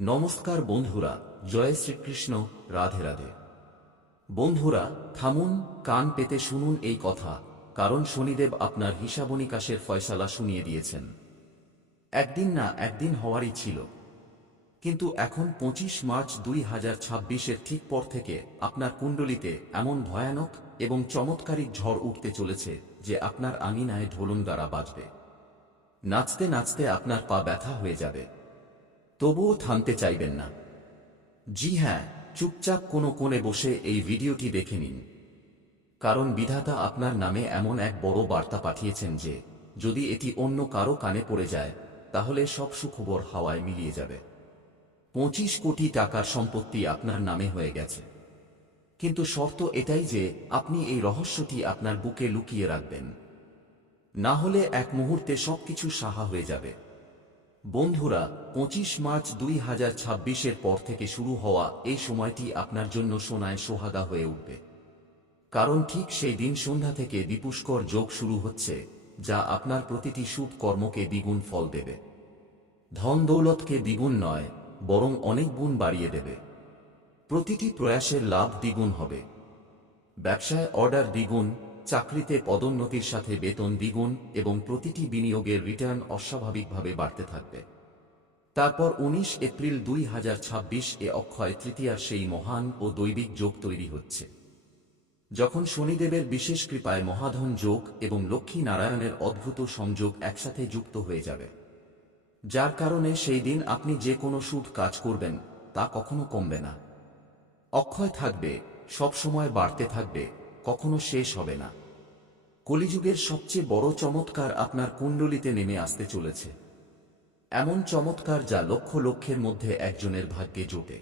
নমস্কার বন্ধুরা, জয় শ্রীকৃষ্ণ, রাধে রাধে। বন্ধুরা থামুন, কান পেতে শুনুন এই কথা, কারণ শনিদেব আপনার হিসাবনিকাশের ফয়সালা শুনিয়ে দিয়েছেন। একদিন না একদিন হওয়ারই ছিল, কিন্তু এখন 25 মার্চ 2026-এর ঠিক পর থেকে আপনার কুণ্ডলিতে এমন ভয়ানক এবং চমৎকারিক ঝড় উঠতে চলেছে যে আপনার আঙিনায় ঢোলনগাড়া বাজবে। নাচতে নাচতে আপনার পা ব্যথা হয়ে যাবে, তবুও থামতে চাইবেন না। জি হ্যাঁ, চুপচাপ কোনো কোণে বসে এই ভিডিওটি দেখে নিন, কারণ বিধাতা আপনার নামে এমন এক বড় বার্তা পাঠিয়েছেন যে যদি এটি অন্য কারো কানে পড়ে যায় তাহলে সব সুখবর হাওয়ায় মিলিয়ে যাবে। 25 কোটি টাকার সম্পত্তি আপনার নামে হয়ে গেছে, কিন্তু শর্ত এটাই যে আপনি এই রহস্যটি আপনার বুকে লুকিয়ে রাখবেন, না হলে এক মুহূর্তে সবকিছু সাহা হয়ে যাবে। বন্ধুরা, 25 মার্চ 2026-এর পর থেকে শুরু হওয়া এই সময়টি আপনার জন্য সোনায় সোহাগা হয়ে উঠবে, কারণ ঠিক সেই দিন সন্ধ্যা থেকে বিপুষ্কর যোগ শুরু হচ্ছে, যা আপনার প্রতিটি শুভ কর্মকে দ্বিগুণ ফল দেবে। ধন দৌলতকে দ্বিগুণ নয়, বরং অনেক গুণ বাড়িয়ে দেবে। প্রতিটি প্রয়াসের লাভ দ্বিগুণ হবে। ব্যবসায় অর্ডার দ্বিগুণ, চাকরিতে পদোন্নতির সাথে বেতন দ্বিগুণ এবং প্রতিটি বিনিয়োগের রিটার্ন অস্বাভাবিকভাবে বাড়তে থাকবে। তারপর 19 এপ্রিল 2026-এ অক্ষয় তৃতীয়ার সেই মহান ও দৈবিক যোগ তৈরি হচ্ছে, যখন শনিদেবের বিশেষ কৃপায় মহাধন যোগ এবং লক্ষ্মী নারায়ণের অদ্ভুত সংযোগ একসাথে যুক্ত হয়ে যাবে, যার কারণে সেই দিন আপনি যে কোনো শুভ কাজ করবেন তা কখনো কমবে না। অক্ষয় থাকবে, সব সময় বাড়তে থাকবে, কখনো শেষ হবে না। কলিযুগের সবচেয়ে বড় চমৎকার আপনার কুণ্ডলিতে নেমে আসতে চলেছে, এমন চমৎকার যা লক্ষ লক্ষের মধ্যে একজনের ভাগ্যে জোটে।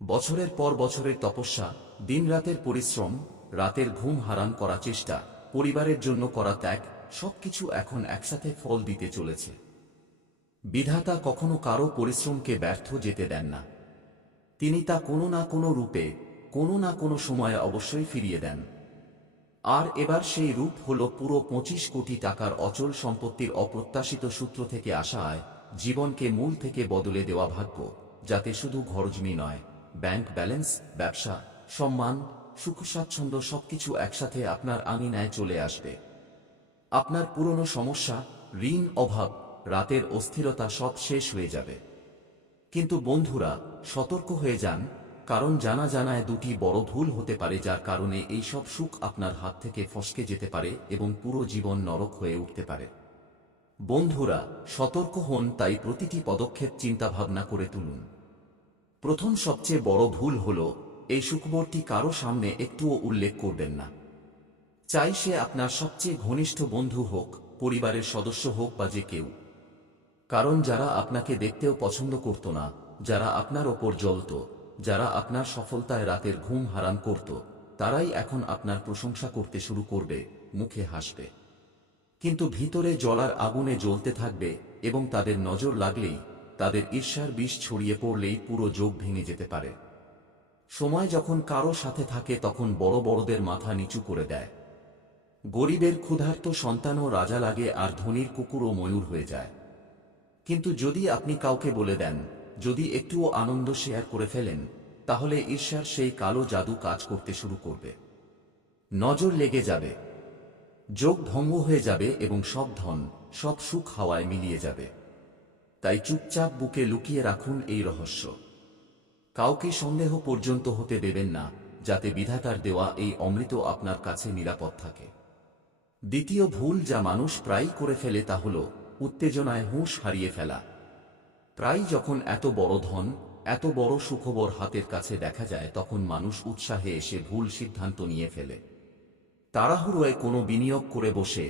বছরের পর বছরের তপস্যা, দিনরাতের পরিশ্রম, রাতের ঘুম হারাম করা চেষ্টা, পরিবারের জন্য করা ত্যাগ, সবকিছু এখন একসাথে ফল দিতে চলেছে। বিধাতা কখনো কারো পরিশ্রমকে ব্যর্থ যেতে দেন না, তিনি তা কোনো না কোনো রূপে, কোনো না কোনো সময়ে অবশ্যই ফিরিয়ে দেন। আর এবার সেই রূপ হল পুরো 25 কোটি টাকার অচল সম্পত্তির অপ্রত্যাশিত সূত্র থেকে আসা আয়, জীবনকে মূল থেকে বদলে দেওয়া ভাগ্য, যাতে শুধু ঘরজমি নয়, ব্যাংক ব্যালেন্স, ব্যবসা, সম্মান, সুখ স্বাচ্ছন্দ্য সবকিছু একসাথে আপনার আঙিনায় চলে আসবে। আপনার পুরনো সমস্যা, ঋণ, অভাব, রাতের অস্থিরতা সব শেষ হয়ে যাবে। কিন্তু বন্ধুরা, সতর্ক হয়ে যান, কারণ জানা জানায় দুটি বড় ভুল হতে পারে, যার কারণে এই সব সুখ আপনার হাত থেকে ফসকে যেতে পারে এবং পুরো জীবন নরক হয়ে উঠতে পারে। বন্ধুরা, সতর্ক হন, তাই প্রতিটি পদক্ষেপ চিন্তা ভাবনা করে তুলুন। প্রথম সবচেয়ে বড় ভুল হল এই সুখবরটি কারো সামনে একটুও উল্লেখ করবেন না। চাই সে আপনার সবচেয়ে ঘনিষ্ঠ বন্ধু হোক, পরিবারের সদস্য হোক বা যে কেউ। কারণ যারা আপনাকে দেখতেও পছন্দ করত না, যারা আপনার ওপর জ্বলত, যারা আপনার সফলতায় রাতের ঘুম হারাম করত, তারাই এখন আপনার প্রশংসা করতে শুরু করবে, মুখে হাসবে, কিন্তু ভিতরে জ্বলার আগুনে জ্বলতে থাকবে এবং তাদের নজর লাগলেই, তাদের ঈর্ষার বিষ ছড়িয়ে পড়লেই পুরো যোগ ভেঙে যেতে পারে। সময় যখন কারো সাথে থাকে তখন বড় বড়দের মাথা নিচু করে দেয়। গরিবের ক্ষুধার্ত সন্তানও রাজা লাগে আর ধনীর কুকুরও ময়ূর হয়ে যায়। কিন্তু যদি আপনি কাউকে বলে দেন, যদি একটুও আনন্দ শেয়ার করে ফেলেন, তাহলে ঈর্ষার সেই কালো জাদু কাজ করতে শুরু করবে। নজর লেগে যাবে, যোগ ভঙ্গ হয়ে যাবে এবং সব ধন, সব সুখ হাওয়ায় মিলিয়ে যাবে। তাই চুপচাপ বুকে লুকিয়ে রাখুন এই রহস্য। কাউকে সন্দেহ পর্যন্ত হতে দেবেন না, যাতে বিধাতার দেওয়া এই অমৃত আপনার কাছে নিরাপদ থাকে। দ্বিতীয় ভুল যা মানুষ প্রায়ই করে ফেলে তা হল উত্তেজনায় হুঁশ হারিয়ে ফেলা। প্রায় যখন এত বড় ধন, এত বড় সুখবর হাতের কাছে দেখা যায়, তখন মানুষ উৎসাহে এসে ভুল সিদ্ধান্ত নিয়ে ফেলে। তাড়াহুড়োয় কোনো বিনিয়োগ করে বসে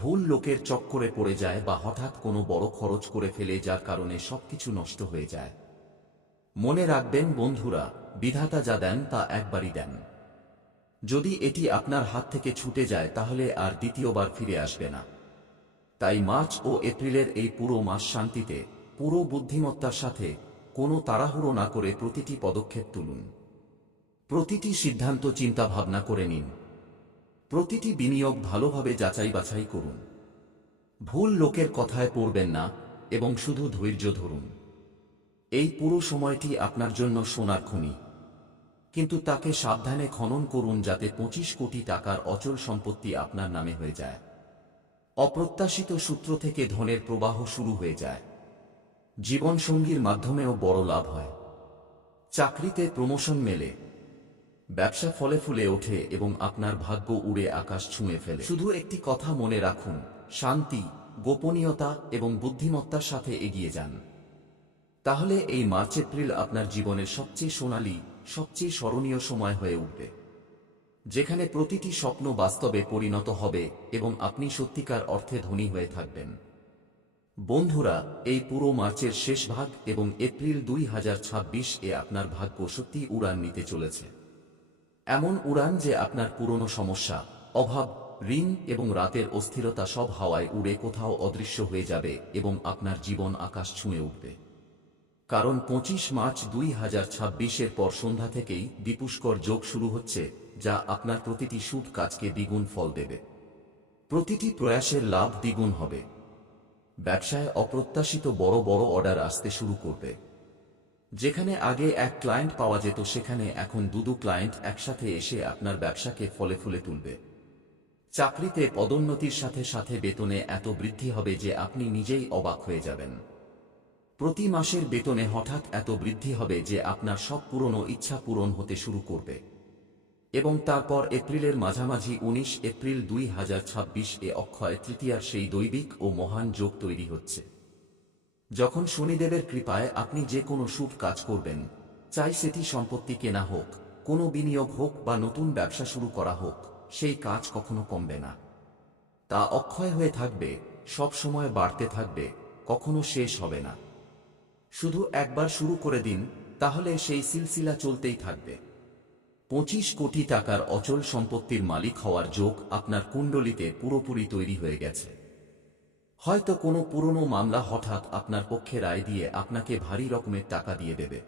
ভুল লোকের চক্করে পড়ে যায় বা হঠাৎ কোনো বড় খরচ করে ফেলে, যার কারণে সবকিছু নষ্ট হয়ে যায়। মনে রাখবেন বন্ধুরা, বিধাতা যা দেন তা একবারই দেন। যদি এটি আপনার হাত থেকে ছুটে যায় তাহলে আর দ্বিতীয়বার ফিরে আসবে না। তাই মার্চ ও এপ্রিলের এই পুরো মাস শান্তিতে, পুরো বুদ্ধিমত্তার সাথে, কোনো তাড়াহুড়ো না করে প্রতিটি পদক্ষেপ তুলুন। প্রতিটি সিদ্ধান্ত চিন্তা ভাবনা করে নিন। প্রতিটি বিনিয়োগ ভালোভাবে যাচাই বাছাই করুন। ভুল লোকের কথায় পড়বেন না এবং শুধু ধৈর্য ধরুন। এই পুরো সময়টি আপনার জন্য সোনার খনি, কিন্তু তাকে সাবধানে খনন করুন যাতে 25 কোটি টাকার অচল সম্পত্তি আপনার নামে হয়ে যায়। অপ্রত্যাশিত সূত্র থেকে ধনের প্রবাহ শুরু হয়ে যায়। জীবনসঙ্গীর মাধ্যমেও বড় লাভ হয়। চাকরিতে প্রমোশন মেলে, ব্যবসা ফলে ফুলে ওঠে এবং আপনার ভাগ্য উড়ে আকাশ ছুঁয়ে ফেলে। শুধু একটি কথা মনে রাখুন, শান্তি, গোপনীয়তা এবং বুদ্ধিমত্তার সাথে এগিয়ে যান। তাহলে এই মার্চ এপ্রিল আপনার জীবনের সবচেয়ে সোনালী, সবচেয়ে স্মরণীয় সময় হয়ে উঠবে, যেখানে প্রতিটি স্বপ্ন বাস্তবে পরিণত হবে এবং আপনি সত্যিকার অর্থে ধনী হয়ে থাকবেন। বন্ধুরা, এই পুরো মার্চের শেষ ভাগ এবং এপ্রিল 2026 এ আপনার ভাগ্য সত্যিই উড়ান নিতে চলেছে। এমন উড়ান যে আপনার পুরনো সমস্যা, অভাব, ঋণ এবং রাতের অস্থিরতা সব হাওয়ায় উড়ে কোথাও অদৃশ্য হয়ে যাবে এবং আপনার জীবন আকাশ ছুঁয়ে উঠবে। কারণ 25 মার্চ 2026-এর পর সন্ধ্যা থেকেই দীপুষ্কর যোগ শুরু হচ্ছে, যা আপনার প্রতিটি শুভ কাজকে দ্বিগুণ ফল দেবে। প্রতিটি প্রয়াসের লাভ দ্বিগুণ হবে। ব্যবসায় অপ্রত্যাশিত বড় বড় অর্ডার আসতে শুরু করবে। যেখানে আগে এক ক্লায়েন্ট পাওয়া যেত সেখানে এখন দুটো ক্লায়েন্ট একসাথে এসে আপনার ব্যবসাকে ফলে ফুলে তুলবে। চাকরিতে পদোন্নতির সাথে সাথে বেতনে এত বৃদ্ধি হবে যে আপনি নিজেই অবাক হয়ে যাবেন। প্রতি মাসের বেতনে হঠাৎ এত বৃদ্ধি হবে যে আপনার সব পুরনো ইচ্ছা পূরণ হতে শুরু করবে। এবং তারপর এপ্রিলের মাঝামাঝি 19 এপ্রিল 2026 এ অক্ষয় তৃতীয়ার সেই দৈবিক ও মহান যোগ তৈরি হচ্ছে, যখন শনিদেবের কৃপায় আপনি যে কোনো শুভ কাজ করবেন, চাই সেটি সম্পত্তি কেনা হোক, কোনো বিনিয়োগ হোক বা নতুন ব্যবসা শুরু করা হোক, সেই কাজ কখনো কমবে না। তা অক্ষয় হয়ে থাকবে, সব সময় বাড়তে থাকবে, কখনো শেষ হবে না। শুধু একবার শুরু করে দিন, তাহলে সেই সিলসিলা চলতেই থাকবে। 25 কোটি টাকার অচল সম্পত্তির মালিক হওয়ার যোগ আপনার কুণ্ডলিতে পুরোপুরি তৈরি হয়ে গেছে। হয়তো কোনো পুরনো মামলা হঠাৎ আপনার পক্ষে রায় দিয়ে আপনাকে ভারী রকমের টাকা দিয়ে দেবে।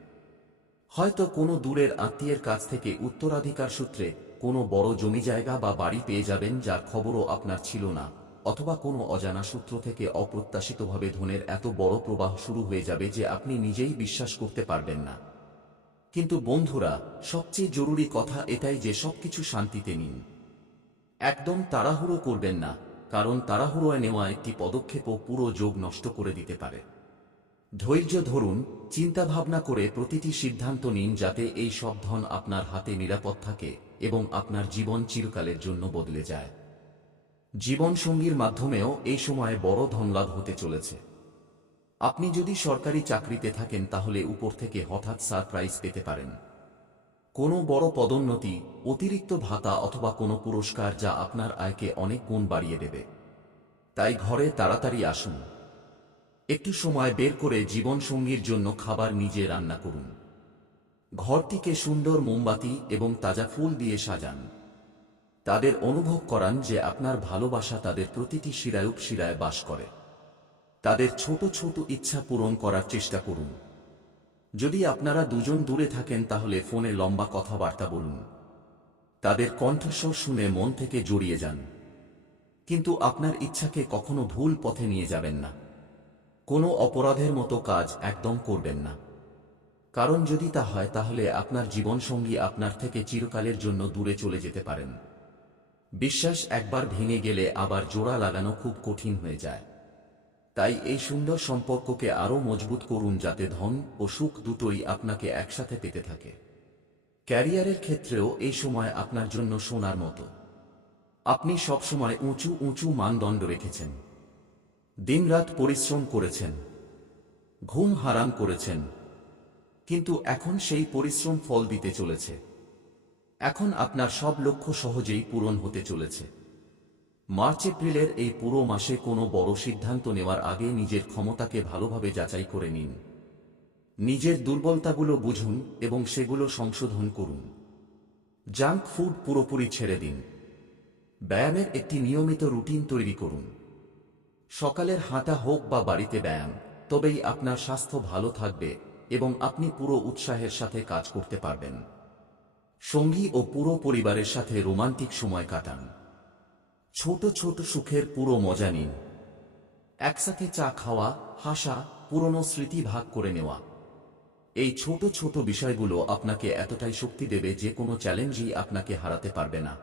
হয়তো কোনো দূরের আত্মীয়ের কাছ থেকে উত্তরাধিকার সূত্রে কোনো বড় জমি জায়গা বা বাড়ি পেয়ে যাবেন যার খবরও আপনার ছিল না, অথবা কোনো অজানা সূত্র থেকে অপ্রত্যাশিতভাবে ধনের এত বড় প্রবাহ শুরু হয়ে যাবে যে আপনি নিজেই বিশ্বাস করতে পারবেন না। কিন্তু বন্ধুরা, সবচেয়ে জরুরি কথা এটাই যে সবকিছু শান্তিতে নিন। একদম তাড়াহুড়ো করবেন না, কারণ তাড়াহুড়োয় নেওয়া একটি পদক্ষেপও পুরো যোগ নষ্ট করে দিতে পারে। ধৈর্য ধরুন, চিন্তাভাবনা করে প্রতিটি সিদ্ধান্ত নিন যাতে এই সব ধন আপনার হাতে নিরাপদ থাকে এবং আপনার জীবন চিরকালের জন্য বদলে যায়। জীবনসঙ্গীর মাধ্যমেও এই সময়ে বড় ধনলাভ হতে চলেছে। আপনি যদি সরকারি চাকরিতে থাকেন তাহলে উপর থেকে হঠাৎ সারপ্রাইজ পেতে পারেন। কোনো বড় পদোন্নতি, অতিরিক্ত ভাতা অথবা কোনো পুরস্কার যা আপনার আয়কে অনেক গুণ বাড়িয়ে দেবে। তাই ঘরে তাড়াতাড়ি আসুন। একটু সময় বের করে জীবনসঙ্গীর জন্য খাবার নিজে রান্না করুন। ঘরটিকে সুন্দর মোমবাতি এবং তাজা ফুল দিয়ে সাজান। তাদের অনুভব করান যে আপনার ভালোবাসা তাদের প্রতিটি শিরায় বাস করে। তাদের ছোট ছোট ইচ্ছা পূরণ করার চেষ্টা করুন। যদি আপনারা দুজন দূরে থাকেন তাহলে ফোনে লম্বা কথাবার্তা বলুন। তাদের কণ্ঠস্বর শুনে মন থেকে জড়িয়ে যান। কিন্তু আপনার ইচ্ছাকে কখনো ভুল পথে নিয়ে যাবেন না। কোনো অপরাধের মতো কাজ একদম করবেন না, কারণ যদি তা হয় তাহলে আপনার জীবনসঙ্গী আপনার থেকে চিরকালের জন্য দূরে চলে যেতে পারেন। বিশ্বাস একবার ভেঙে গেলে আবার জোড়া লাগানো খুব কঠিন হয়ে যায়। তাই এই সুন্দর সম্পর্ককে আরও মজবুত করুন যাতে ধন ও সুখ দুটোই আপনাকে একসাথে পেতে থাকে। ক্যারিয়ারের ক্ষেত্রেও এই সময় আপনার জন্য সোনার মতো। আপনি সবসময় উঁচু উঁচু মানদণ্ড রেখেছেন। দিনরাত পরিশ্রম করেছেন, ঘুম হারাম করেছেন, কিন্তু এখন সেই পরিশ্রম ফল দিতে চলেছে। এখন আপনার সব লক্ষ্য সহজেই পূরণ হতে চলেছে। মার্চ এপ্রিলের এই পুরো মাসে কোনো বড় সিদ্ধান্ত নেওয়ার আগে নিজের ক্ষমতাকে ভালোভাবে যাচাই করে নিন। নিজের দুর্বলতাগুলো বুঝুন এবং সেগুলো সংশোধন করুন। জাঙ্ক ফুড পুরোপুরি ছেড়ে দিন। ব্যায়ামের একটি নিয়মিত রুটিন তৈরি করুন। সকালের হাঁটা হোক বা বাড়িতে ব্যায়াম, তবেই আপনার স্বাস্থ্য ভালো থাকবে এবং আপনি পুরো উৎসাহের সাথে কাজ করতে পারবেন। সঙ্গী ও পুরো পরিবারের সাথে রোমান্টিক সময় কাটান। ছোট ছোট সুখের পুরো মজা নিন। একসাথে চা খাওয়া, হাসা, পুরনো স্মৃতি ভাগ করে নেওয়া। এই ছোট ছোট বিষয়গুলো আপনাকে এতটাই শক্তি দেবে যে কোনো চ্যালেঞ্জই আপনাকে হারাতে পারবে না।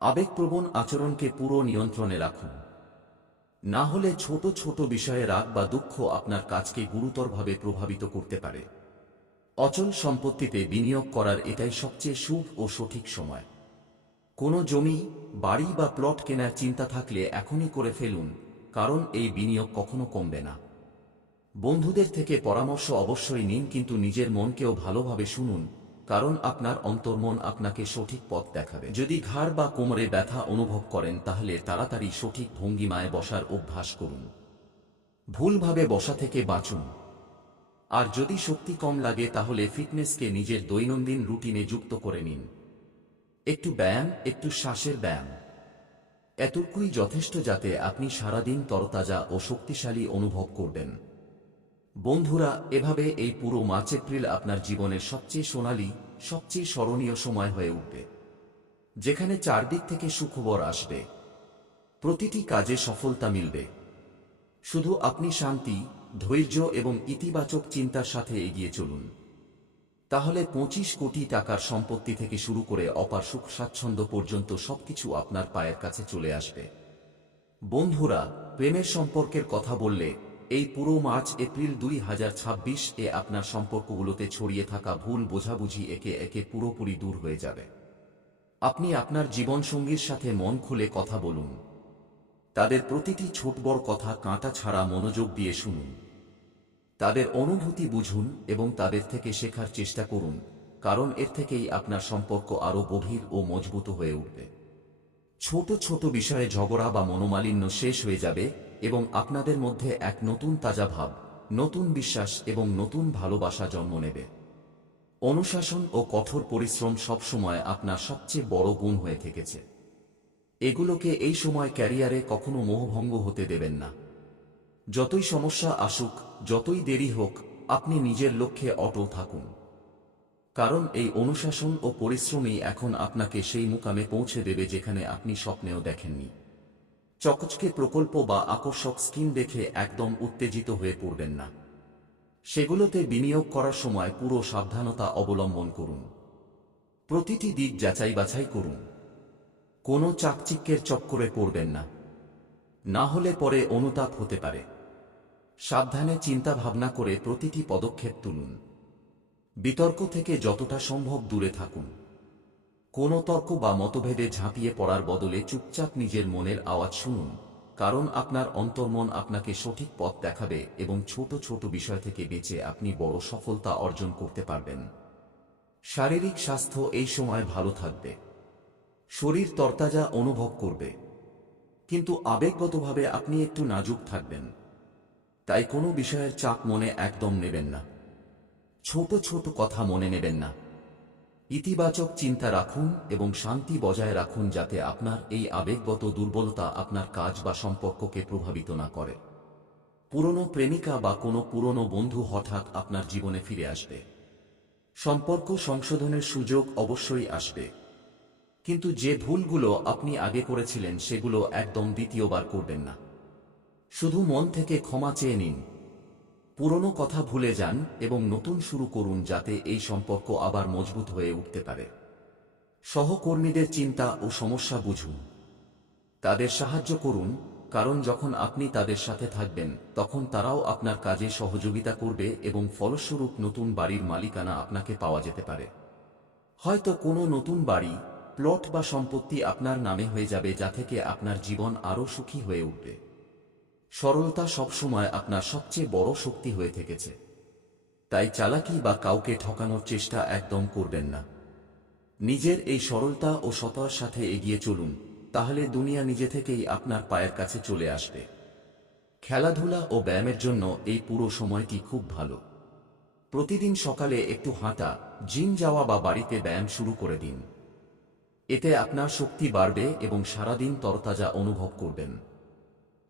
আবেগপ্রবণ আচরণকে পুরো নিয়ন্ত্রণে রাখুন। না হলে ছোট ছোট বিষয়ে রাগ বা দুঃখ আপনার কাজকে গুরুতরভাবে প্রভাবিত করতে পারে। অচল সম্পত্তিতে বিনিয়োগ করার এটাই সবচেয়ে শুভ ও সঠিক সময়। কোনো জমি, বাড়ি বা প্লট কেনার চিন্তা থাকলে এখনই করে ফেলুন, কারণ এই বিনিয়োগ কখনো কমবে না। বন্ধুদের থেকে পরামর্শ অবশ্যই নিন, কিন্তু নিজের মনকেও ভালোভাবে শুনুন, কারণ আপনার অন্তর্মন আপনাকে সঠিক পথ দেখাবে। যদি ঘাড় বা কোমরে ব্যথা অনুভব করেন তাহলে তাড়াতাড়ি সঠিক ভঙ্গিমায় বসার অভ্যাস করুন। ভুলভাবে বসা থেকে বাঁচুন। আর যদি শক্তি কম লাগে তাহলে ফিটনেসকে নিজের দৈনন্দিন রুটিনে যুক্ত করে নিন। একটু ব্যায়াম, একটু শ্বাসের ব্যায়াম, এতটুকুই যথেষ্ট যাতে আপনি সারাদিন তরতাজা ও শক্তিশালী অনুভব করবেন। বন্ধুরা, এভাবে এই পুরো মার্চ এপ্রিল আপনার জীবনের সবচেয়ে সোনালী, সবচেয়ে স্মরণীয় সময় হয়ে উঠবে, যেখানে চারদিক থেকে সুখবর আসবে, প্রতিটি কাজে সফলতা মিলবে। শুধু আপনি শান্তি, ধৈর্য এবং ইতিবাচক চিন্তার সাথে এগিয়ে চলুন। তাহলে 25 কোটি টাকার সম্পত্তি থেকে শুরু করে অপার সুখ স্বাচ্ছন্দ্য পর্যন্ত সবকিছু আপনার পায়ের কাছে চলে আসবে। বন্ধুরা, প্রেমের সম্পর্কের কথা বললে এই পুরো মার্চ এপ্রিল 2026 এ আপনার সম্পর্কগুলোতে ছড়িয়ে থাকা ভুল বোঝাবুঝি একে একে পুরোপুরি দূর হয়ে যাবে। আপনি আপনার জীবনসঙ্গীর সাথে মন খুলে কথা বলুন। তাদের প্রতিটি ছোট বড় কথা কাঁটা ছাড়া মনোযোগ দিয়ে শুনুন। তাদের অনুভূতি বুঝুন এবং তাদের থেকে শেখার চেষ্টা করুন, কারণ এর থেকেই আপনার সম্পর্ক আরও গভীর ও মজবুত হয়ে উঠবে। ছোট ছোট বিষয়ে ঝগড়া বা মনোমালিন্য শেষ হয়ে যাবে এবং আপনাদের মধ্যে এক নতুন তাজা ভাব, নতুন বিশ্বাস এবং নতুন ভালোবাসা জন্ম নেবে। অনুশাসন ও কঠোর পরিশ্রম সবসময় আপনার সবচেয়ে বড় গুণ হয়ে থেকেছে। এগুলোকে এই সময় ক্যারিয়ারে কখনো মোহভঙ্গ হতে দেবেন না। যতই সমস্যা আসুক, যতই দেরি হোক, আপনি নিজের লক্ষ্যে অটল থাকুন, কারণ এই অনুশাসন ও পরিশ্রমই এখন আপনাকে সেই মুকামে পৌঁছে দেবে যেখানে আপনি স্বপ্নেও দেখেননি। চকচকে প্রকল্প বা আকর্ষক স্কিম দেখে একদম উত্তেজিত হয়ে পড়বেন না। সেগুলোতে বিনিয়োগ করার সময় পুরো সাবধানতা অবলম্বন করুন। প্রতিটি দিক যাচাই বাছাই করুন। কোনো চাকচিক্যের চক্করে পড়বেন না, না হলে পরে অনুতাপ হতে পারে। সাবধানে চিন্তা ভাবনা করে প্রতিটি পদক্ষেপ তুলুন। বিতর্ক থেকে যতটা সম্ভব দূরে থাকুন। কোনো তর্ক বা মতভেদে ঝাঁপিয়ে পড়ার বদলে চুপচাপ নিজের মনের আওয়াজ শুনুন, কারণ আপনার অন্তর্মন আপনাকে সঠিক পথ দেখাবে এবং ছোট ছোট বিষয় থেকে বেঁচে আপনি বড় সফলতা অর্জন করতে পারবেন। শারীরিক স্বাস্থ্য এই সময় ভালো থাকবে। শরীর তরতাজা অনুভব করবে, কিন্তু আবেগগতভাবে আপনি একটু নাজুক থাকবেন। তাই কোনো বিষয়ের চাপ মনে একদম নেবেন না। ছোট ছোট কথা মনে নেবেন না। ইতিবাচক চিন্তা রাখুন এবং শান্তি বজায় রাখুন, যাতে আপনার এই আবেগগত দুর্বলতা আপনার কাজ বা সম্পর্ককে প্রভাবিত না করে। পুরনো প্রেমিকা বা কোনো পুরনো বন্ধু হঠাৎ আপনার জীবনে ফিরে আসবে। সম্পর্ক সংশোধনের সুযোগ অবশ্যই আসবে, কিন্তু যে ভুলগুলো আপনি আগে করেছিলেন সেগুলো একদম দ্বিতীয়বার করবেন না। শুধু মন থেকে ক্ষমা চেয়ে নিন। পুরনো কথা ভুলে যান এবং নতুন শুরু করুন, যাতে এই সম্পর্ক আবার মজবুত হয়ে উঠতে পারে। সহকর্মীদের চিন্তা ও সমস্যা বুঝুন। তাদের সাহায্য করুন, কারণ যখন আপনি তাদের সাথে থাকবেন তখন তারাও আপনার কাজে সহযোগিতা করবে এবং ফলস্বরূপ নতুন বাড়ির মালিকানা আপনাকে পাওয়া যেতে পারে। হয়তো কোনো নতুন বাড়ি, প্লট বা সম্পত্তি আপনার নামে হয়ে যাবে, যা থেকে আপনার জীবন আরও সুখী হয়ে উঠবে। সরলতা সবসময় আপনার সবচেয়ে বড় শক্তি হয়ে থেকেছে, তাই চালাকি বা কাউকে ঠকানোর চেষ্টা একদম করবেন না। নিজের এই সরলতা ও সততার সাথে এগিয়ে চলুন, তাহলে দুনিয়া নিজে থেকেই আপনার পায়ের কাছে চলে আসবে। খেলাধুলা ও ব্যায়ামের জন্য এই পুরো সময়টি খুব ভালো। প্রতিদিন সকালে একটু হাঁটা, জিম যাওয়া বা বাড়িতে ব্যায়াম শুরু করে দিন। এতে আপনার শক্তি বাড়বে এবং সারাদিন তরতাজা অনুভব করবেন।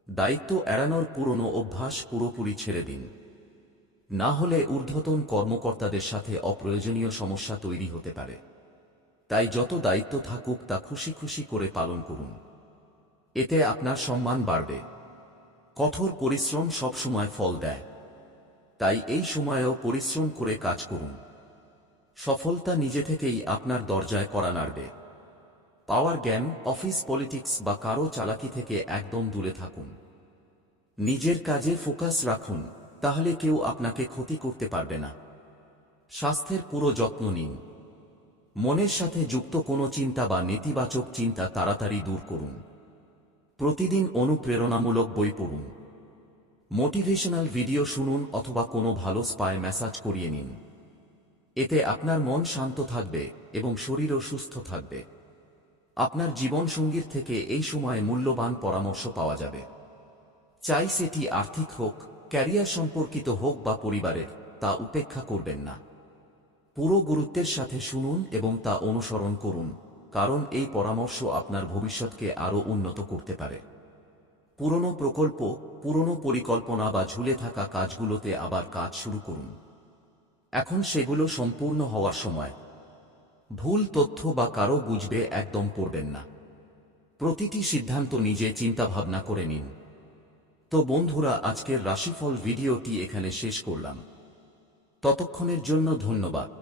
দায়িত্ব এড়ানোর পুরনো অভ্যাস পুরোপুরি ছেড়ে দিন, না হলে ঊর্ধ্বতন কর্মকর্তাদের সাথে অপ্রয়োজনীয় সমস্যা তৈরি হতে পারে। তাই যত দায়িত্ব থাকুক তা খুশি খুশি করে পালন করুন। এতে আপনার সম্মান বাড়বে। কঠোর পরিশ্রম সবসময় ফল দেয়। তাই এই সময়েও পরিশ্রম করে কাজ করুন। সফলতা নিজে থেকেই আপনার দরজায় কড়া নাড়বে। পাওয়ার জ্ঞান, অফিস পলিটিক্স বা কারো চালাকি থেকে একদম দূরে থাকুন। নিজের কাজে ফোকাস রাখুন, তাহলে কেউ আপনাকে ক্ষতি করতে পারবে না। স্বাস্থ্যের পুরো যত্ন নিন। মনের সাথে যুক্ত কোনো চিন্তা বা নেতিবাচক চিন্তা তাড়াতাড়ি দূর করুন। প্রতিদিন অনুপ্রেরণামূলক বই পড়ুন, মোটিভেশনাল ভিডিও শুনুন অথবা কোনো ভালো স্পায় ম্যাসাজ করিয়ে নিন। এতে আপনার মন শান্ত থাকবে এবং শরীরও সুস্থ থাকবে। আপনার জীবনসঙ্গীর থেকে এই সময়ে মূল্যবান পরামর্শ পাওয়া যাবে। চাই সেটি আর্থিক হোক, ক্যারিয়ার সম্পর্কিত হোক বা পরিবারের, তা উপেক্ষা করবেন না। পুরো গুরুত্বের সাথে শুনুন এবং তা অনুসরণ করুন, কারণ এই পরামর্শ আপনার ভবিষ্যৎকে আরও উন্নত করতে পারে। পুরনো প্রকল্প, পুরনো পরিকল্পনা বা ঝুলে থাকা কাজগুলোতে আবার কাজ শুরু করুন। এখন সেগুলো সম্পূর্ণ হওয়ার সময়। ভুল তথ্য বা কারো বুঝবে একদম পড়বেন না। প্রতিটি সিদ্ধান্ত নিজে চিন্তাভাবনা করে নিন। তো বন্ধুরা, আজকের রাশিফল ভিডিওটি এখানে শেষ করলাম। ততক্ষণের জন্য ধন্যবাদ।